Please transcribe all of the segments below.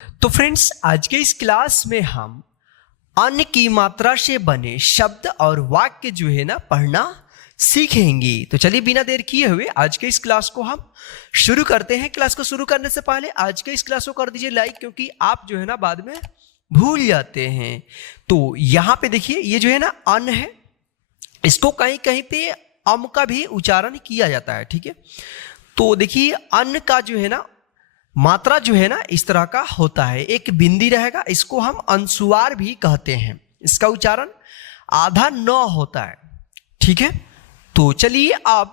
तो फ्रेंड्स, आज के इस क्लास में हम अन की मात्रा से बने शब्द और वाक्य जो है ना पढ़ना सीखेंगे। तो चलिए बिना देर किए हुए आज के इस क्लास को हम शुरू करते हैं। क्लास को शुरू करने से पहले आज के इस क्लास को कर दीजिए लाइक, क्योंकि आप जो है ना बाद में भूल जाते हैं। तो यहां पे देखिए, ये जो है ना अन है, इसको कहीं कहीं पे अम का भी उच्चारण किया जाता है, ठीक है। तो देखिए अन का जो है ना मात्रा जो है ना इस तरह का होता है, एक बिंदी रहेगा, इसको हम अनुस्वार भी कहते हैं। इसका उच्चारण आधा न होता है, ठीक है। तो चलिए अब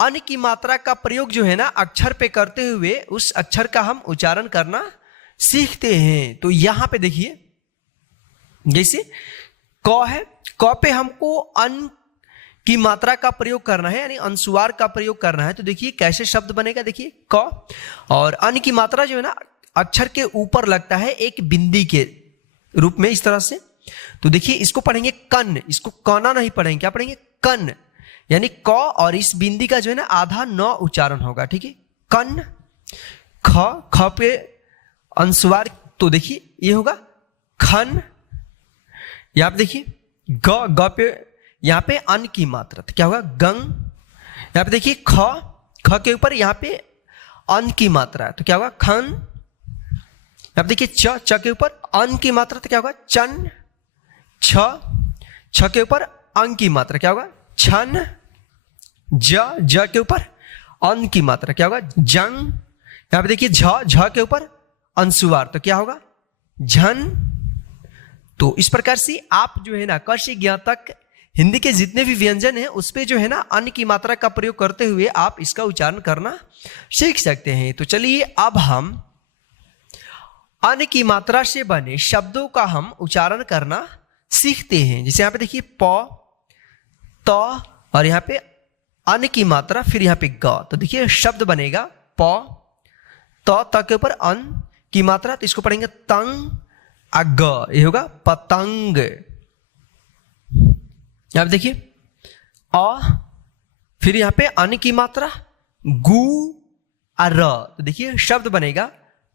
अन की मात्रा का प्रयोग जो है ना अक्षर पे करते हुए उस अक्षर का हम उच्चारण करना सीखते हैं। तो यहां पे देखिए, जैसे क है, क पे हमको अन की मात्रा का प्रयोग करना है, यानी अनुस्वार का प्रयोग करना है। तो देखिए कैसे शब्द बनेगा, देखिए क, और अन की मात्रा जो है ना अक्षर के ऊपर लगता है एक बिंदी के रूप में, इस तरह से। तो देखिए इसको पढ़ेंगे कन, इसको कना नहीं पढ़ेंगे, क्या पढ़ेंगे कन, यानी क और इस बिंदी का जो है ना आधा न उच्चारण होगा, ठीक है। कन, ख पे अनुस्वार, तो देखिए ये होगा खन। यहां पे देखिए ग पे, यहां पे अन की मात्रा, तो क्या होगा गंग। यहां पे देखिए ख के ऊपर यहां पे अन की मात्रा है, तो क्या होगा खन। यहां पे देखिए च के ऊपर अन की मात्रा, तो क्या होगा चन। छ के ऊपर अन की मात्रा, क्या होगा छन। ज के ऊपर अन की मात्रा, क्या होगा जंग। यहां पे देखिए झ के ऊपर अनुस्वार, तो क्या होगा झन। तो इस प्रकार से आप जो है ना क से ज्ञ तक हिंदी के जितने भी व्यंजन हैं उस पे जो है ना अन की मात्रा का प्रयोग करते हुए आप इसका उच्चारण करना सीख सकते हैं। तो चलिए अब हम अन की मात्रा से बने शब्दों का हम उच्चारण करना सीखते हैं। जैसे यहाँ पे देखिए प, त, और यहाँ पे अन की मात्रा, फिर यहाँ पे ग। तो देखिए शब्द बनेगा प, त के ऊपर अन की मात्रा, तो इसको पढ़ेंगे तंग, अग, ये होगा पतंग। यहां पे देखिए अ, फिर यहां पे अन की मात्रा गु, र। तो देखिए शब्द बनेगा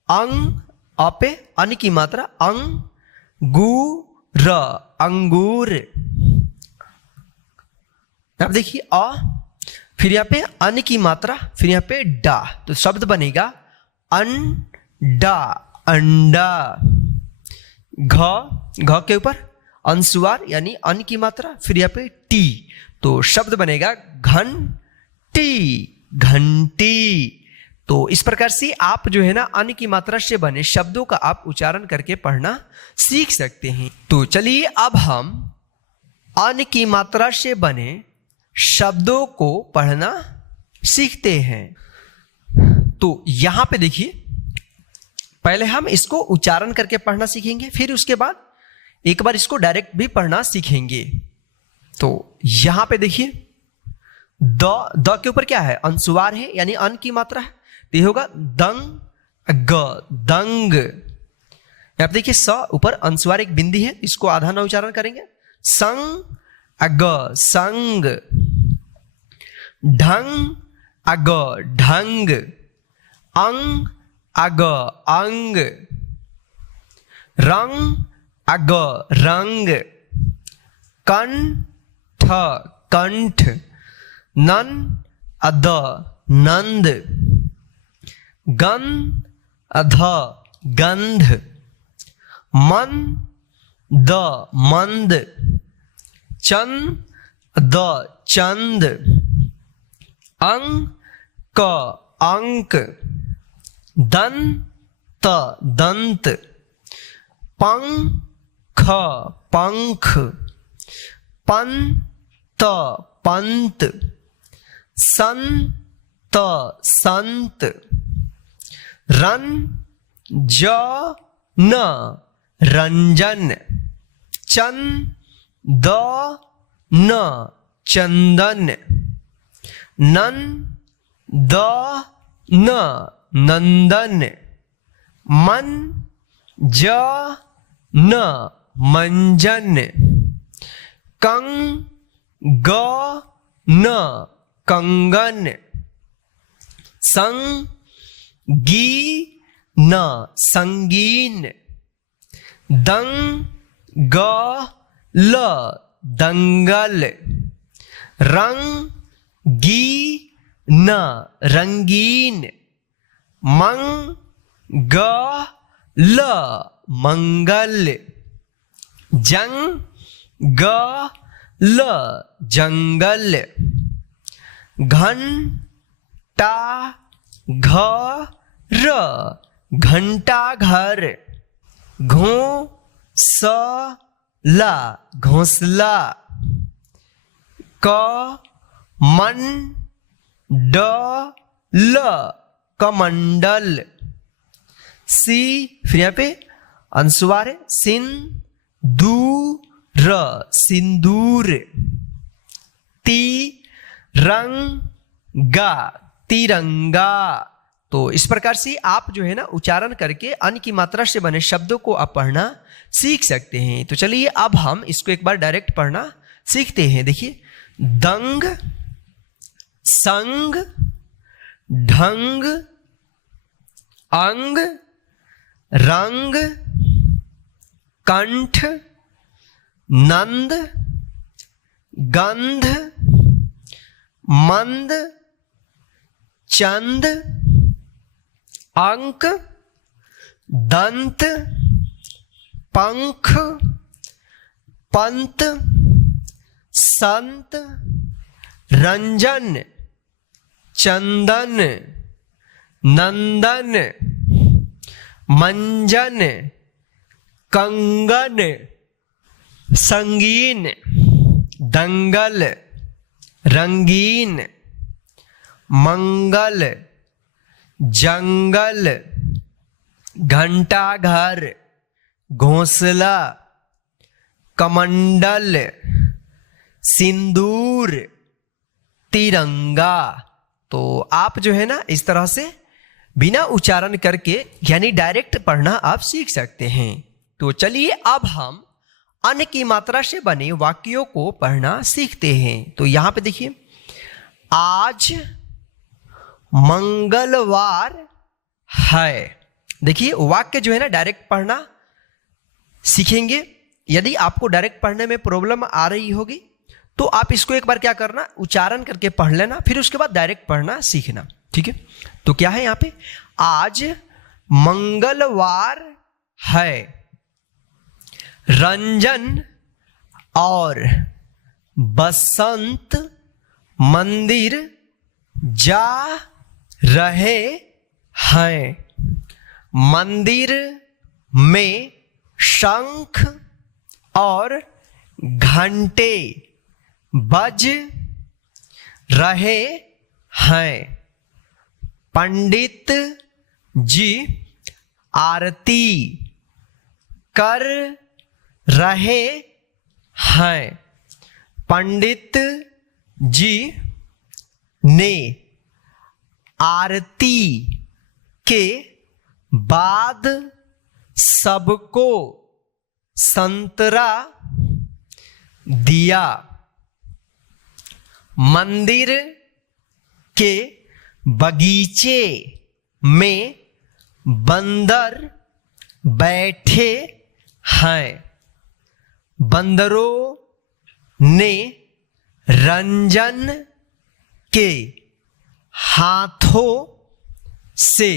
अंग, अ पे अन की मात्रा अंग, गु, र, अंगूर। यहां पे देखिए अ, फिर यहां पे अन की मात्रा, फिर यहां पे डा। तो शब्द बनेगा अंडा, अंडा। घ के ऊपर अनुस्वार यानी अन की मात्रा, फिर यहाँ पे टी, तो शब्द बनेगा घंटी, घंटी। तो इस प्रकार से आप जो है ना अन की मात्रा से बने शब्दों का आप उच्चारण करके पढ़ना सीख सकते हैं। तो चलिए अब हम अन की मात्रा से बने शब्दों को पढ़ना सीखते हैं। तो यहां पे देखिए, पहले हम इसको उच्चारण करके पढ़ना सीखेंगे, फिर उसके बाद एक बार इसको डायरेक्ट भी पढ़ना सीखेंगे। तो यहां पे देखिए द के ऊपर क्या है अनुस्वार है, यानी अन की मात्रा है, तो ये होगा दंग, ग, दंग। यहां पे देखिए स ऊपर अनुस्वार एक बिंदी है, इसको आधा ना उच्चारण करेंगे, संग, अग, संग। ढंग, अग, ढंग। अंग, अग, अंग। रंग, अग, रंग। कंठ, कंठ। नन, अद, नंद। गंध, अध, गंध। मन, द, मंद। चंद, द, चंद। अंक, अंक। दंत, दंत। पंख, पंख। पंत, पंत। संत, संत। रंजन, रंजन। चंदन, चंदन। नंदन, नंदन। मंजन, मंजन। कंगन, कंगन। संगीन, न संगीन, दंगल दंगल, रंगीन रंगीन, मंगल मंगल, जंगल जंगल, घंटा घर घंटा घर, घोंसला घोंसला, कमंडल कमंडल, फिर यहाँ पे अनुस्वार है, सिंदूर सिंदूर, तिरंगा तिरंगा। तो इस प्रकार से आप जो है ना उच्चारण करके अन की मात्रा से बने शब्दों को आप पढ़ना सीख सकते हैं। तो चलिए अब हम इसको एक बार डायरेक्ट पढ़ना सीखते हैं। देखिए, दंग, संग, ढंग, अंग, रंग, कंठ, नंद, गंध, मंद, चंद, अंक, दंत, पंख, पंत, संत, रंजन, चंदन, नंदन, मंजन, कंगन, संगीन, दंगल, रंगीन, मंगल, जंगल, घंटाघर, घोंसला, कमंडल, सिंदूर, तिरंगा। तो आप जो है ना इस तरह से बिना उच्चारण करके यानी डायरेक्ट पढ़ना आप सीख सकते हैं। तो चलिए अब हम अन की मात्रा से बने वाक्यों को पढ़ना सीखते हैं। तो यहां पे देखिए, आज मंगलवार है। देखिए वाक्य जो है ना डायरेक्ट पढ़ना सीखेंगे। यदि आपको डायरेक्ट पढ़ने में प्रॉब्लम आ रही होगी तो आप इसको एक बार क्या करना, उच्चारण करके पढ़ लेना, फिर उसके बाद डायरेक्ट पढ़ना सीखना। ठीक है, तो क्या है यहां पे, आज मंगलवार है। रंजन और बसंत मंदिर जा रहे हैं। मंदिर में शंख और घंटे बज रहे हैं। पंडित जी आरती कर रहे हैं। पंडित जी ने आरती के बाद सबको संतरा दिया। मंदिर के बगीचे में बंदर बैठे हैं। बंदरों ने रंजन के हाथों से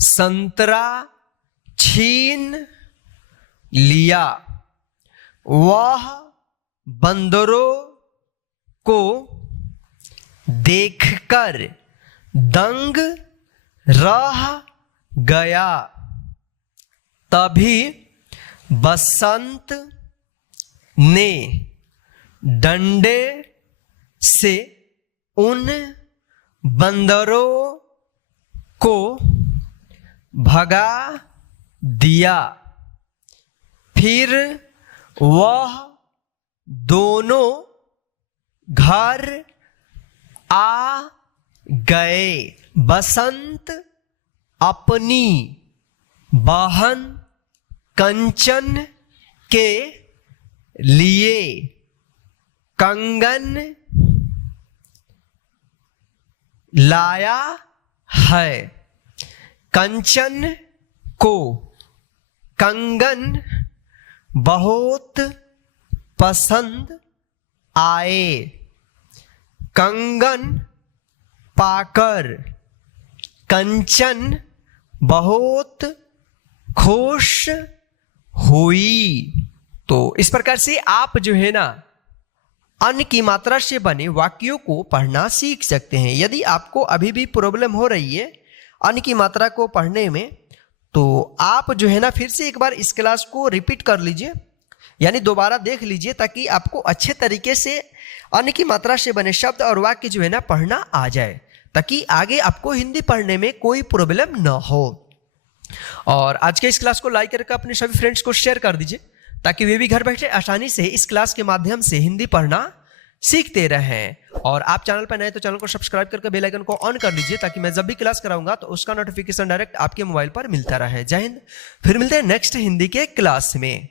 संतरा छीन लिया। वह बंदरों को देखकर दंग रह गया। तभी बसंत ने डंडे से उन बंदरों को भगा दिया। फिर वह दोनों घर आ गए। बसंत अपनी बहन कंचन के लिए कंगन लाया है। कंचन को कंगन बहुत पसंद आए। कंगन पाकर कंचन बहुत खुश हुई। तो इस प्रकार से आप जो है ना अन्न की मात्रा से बने वाक्यों को पढ़ना सीख सकते हैं। यदि आपको अभी भी प्रॉब्लम हो रही है अन्न की मात्रा को पढ़ने में, तो आप जो है ना फिर से एक बार इस क्लास को रिपीट कर लीजिए, यानी दोबारा देख लीजिए, ताकि आपको अच्छे तरीके से अन्न की मात्रा से बने शब्द और वाक्य जो है ना पढ़ना आ जाए, ताकि आगे आपको हिंदी पढ़ने में कोई प्रॉब्लम ना हो। और आज के इस क्लास को लाइक करके अपने सभी फ्रेंड्स को शेयर कर दीजिए, ताकि वे भी घर बैठे आसानी से इस क्लास के माध्यम से हिंदी पढ़ना सीखते रहें। और आप चैनल पर नए तो चैनल को सब्सक्राइब करके बेल आइकन को ऑन कर लीजिए, ताकि मैं जब भी क्लास कराऊंगा तो उसका नोटिफिकेशन डायरेक्ट आपके मोबाइल पर मिलता रहे। जय हिंद, फिर मिलते हैं नेक्स्ट हिंदी के क्लास में।